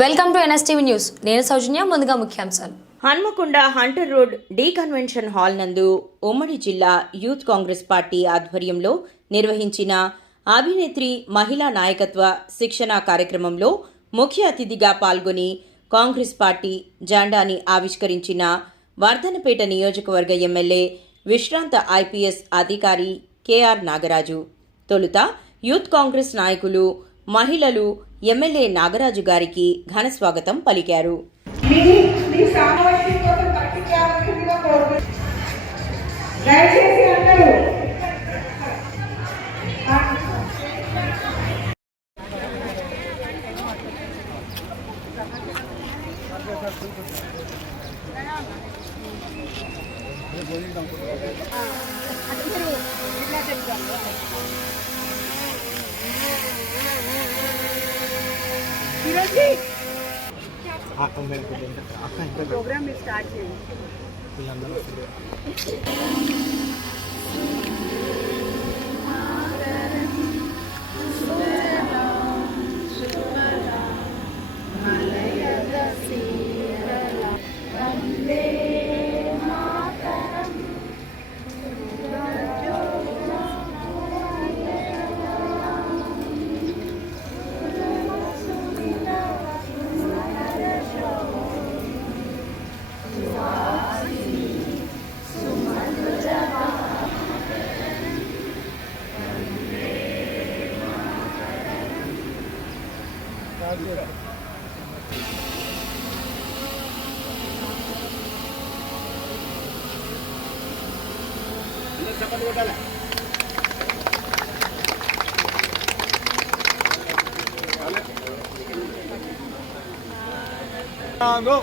Welcome to NSTV news. నేను సౌజన్య. ముందుగా ముఖ్యాంశాలు. Hanamkonda Hunter Road D convention hall నందు ఉమ్మడి జిల్లా యూత్ కాంగ్రెస్ పార్టీ ఆధ్వర్యంలో నిర్వహించిన అభినేత్రి మహిళా నాయకత్వ శిక్షణ కార్యక్రమంలో ముఖ్య అతిథిగా పాల్గొని కాంగ్రెస్ పార్టీ జెండాని ఆవిష్కరించిన వర్ధనపేట నియోజకవర్గ ఎమ్మెల్యే విశ్రాంత ఐపీఎస్ అధికారి కేఆర్ నాగరాజు. తొలుత యూత్ కాంగ్రెస్ నాయకులు, మహిళలు ఎమ్మెల్యే నాగరాజు గారికి ఘన స్వాగతం పలికారు. प्रोग्राम स्टार्ट చేయండి. Go.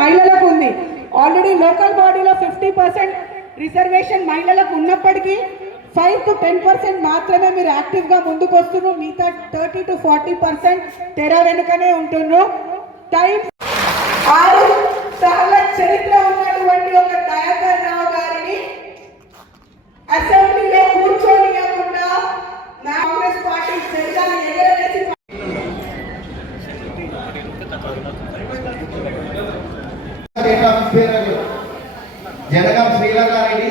మహిళలకు ఉంది. ఆల్రెడీ లోకల్ బాడీలో 50% రిజర్వేషన్ మహిళలకు ఉన్నప్పటికీ 5 to 10% మాత్రమే మీరు యాక్టివ్ గా ముందుకు వస్తున్నారు. మిగతా 30 to 40% తెర వెనుకనే ఉంటున్నారు. టైం 6 సార్ల చరిత్ర ఉన్నటువంటి ఒక దయాకర్ రావు గారిని అసెంబ్లీలో కూర్చోనియకుండా కాంగ్రెస్ పార్టీ జెండాను ఎగరవేసి జనగం శ్రీలంగారెడ్డి